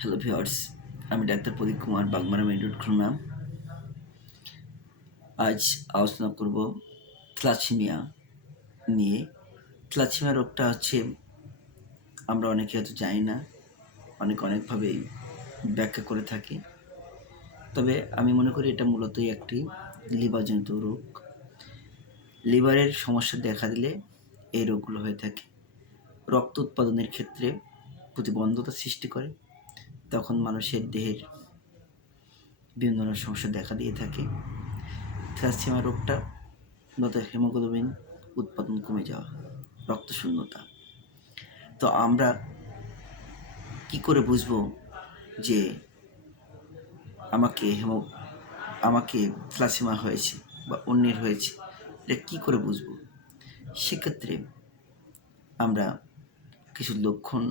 Hello viewers, আমি doctor প্রদীপ Kumar Bagmara medical Khulna. আজ আলোচনা করব থ্যালাসেমিয়া নিয়ে। থ্যালাসেমিয়া রোগটা হচ্ছে আমরা অনেকে হয়তো জানি না, অনেকভাবেই ব্যাখ্যা করে থাকি। তবে আমি মনে করি এটা মূলতই একটি লিভারজনিত রোগ। লিভারের সমস্যা দেখা দিলে এই রোগগুলো হয়ে থাকে। রক্ত উৎপাদনের ক্ষেত্রে প্রতিবন্ধকতা সৃষ্টি করে, তখন মানুষের দেহের বিভিন্ন ধরনের সমস্যা দেখা দিয়ে থাকে। থ্যালাসেমিয়া রোগটা মূলত হিমোগ্লোবিন উৎপাদন কমে যাওয়া, রক্তশূন্যতা। তো আমরা কি করে বুঝবো যে আমাকে থ্যালাসেমিয়া হয়েছে বা অন্যের হয়েছে? এটা কী করে বুঝবো? সেক্ষেত্রে আমরা কিছু লক্ষণ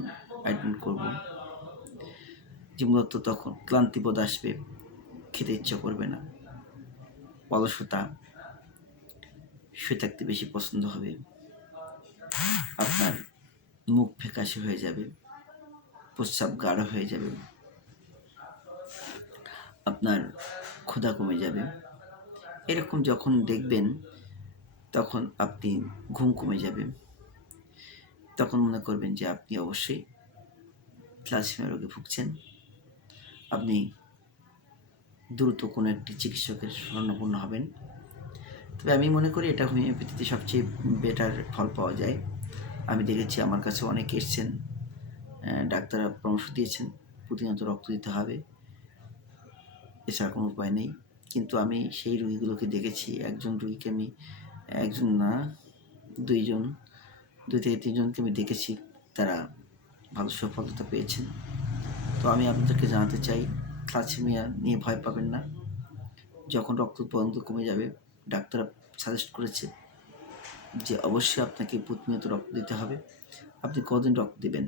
আইডেন্টি করব, যে মূলত তখন ক্লান্তিবোধ আসবে, খেতে ইচ্ছা করবে না, অলসতা, শুয়ে থাকতে বেশি পছন্দ হবে, আপনার মুখ ফ্যাকাশে হয়ে যাবে, প্রস্রাব গাঢ় হয়ে যাবে, আপনার ক্ষুধা কমে যাবে। এরকম যখন দেখবেন, তখন আপনি ঘুম কমে যাবে, তখন মনে করবেন যে আপনি অবশ্যই থ্যালাসেমিয়া রোগে ভুগছেন। আপনি দ্রুত কোনো একটি চিকিৎসকের শরণাপন্ন হবেন। তবে আমি মনে করি এটা হোমিওপ্যাথিতে সবচেয়ে বেটার ফল পাওয়া যায়। আমি দেখেছি, আমার কাছে অনেকে এসছেন, ডাক্তাররা পরামর্শ দিয়েছেন প্রতিনিয়ত রক্ত দিতে হবে, এছাড়া কোনো উপায় নেই। কিন্তু আমি সেই রোগীগুলোকে দেখেছি, একজন না, দুই থেকে তিনজনকে আমি দেখেছি, তারা ভালো সফলতা পেয়েছেন। তো আমি আপনাদেরকে জানাতে চাই, থ্যালাসেমিয়া নিয়ে ভয় পাবেন না। যখন রক্ত উৎপাদন কমে যাবে, ডাক্তাররা সাজেস্ট করেছে যে অবশ্যই আপনাকে প্রতিনিয়ত রক্ত দিতে হবে। আপনি কদিন রক্ত দেবেন?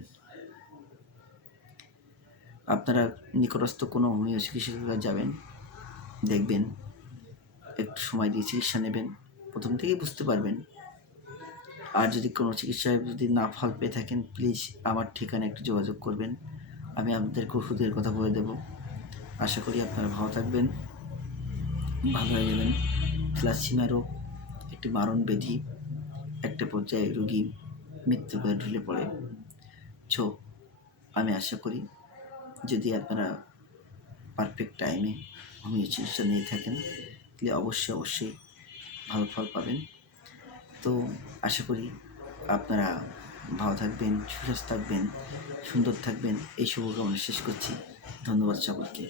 আপনারা নিকটস্থ কোনো হোমিও চিকিৎসকের কাছে যাবেন, দেখবেন, একটু সময় দিয়ে চিকিৎসা নেবেন, প্রথম থেকেই বুঝতে পারবেন। আর যদি কোনো চিকিৎসায় যদি না ফল পেয়ে থাকেন, প্লিজ আমার ঠিকানায় একটু যোগাযোগ করবেন, আমি আপনাদেরকে ওষুধের কথা বলে দেবো। আশা করি আপনারা ভালো থাকবেন, ভালো হয়ে যাবেন। থ্যালাসেমিয়া রোগ একটি মারণ ব্যাধি, একটা পর্যায়ে রোগী মৃত্যুর পথে ঢলে পড়ে। আমি আশা করি যদি আপনারা পারফেক্ট টাইমে হোমিও চিকিৎসা নিয়ে থাকেন, তাহলে অবশ্যই ভালো ফল পাবেন। তো আশা করি আপনারা ভালো থাকবেন, সুস্বাস্থ্য থাকবেন, সুন্দর থাকবেন, এই শুভকামনা শেষ করছি। ধন্যবাদ সকলকে।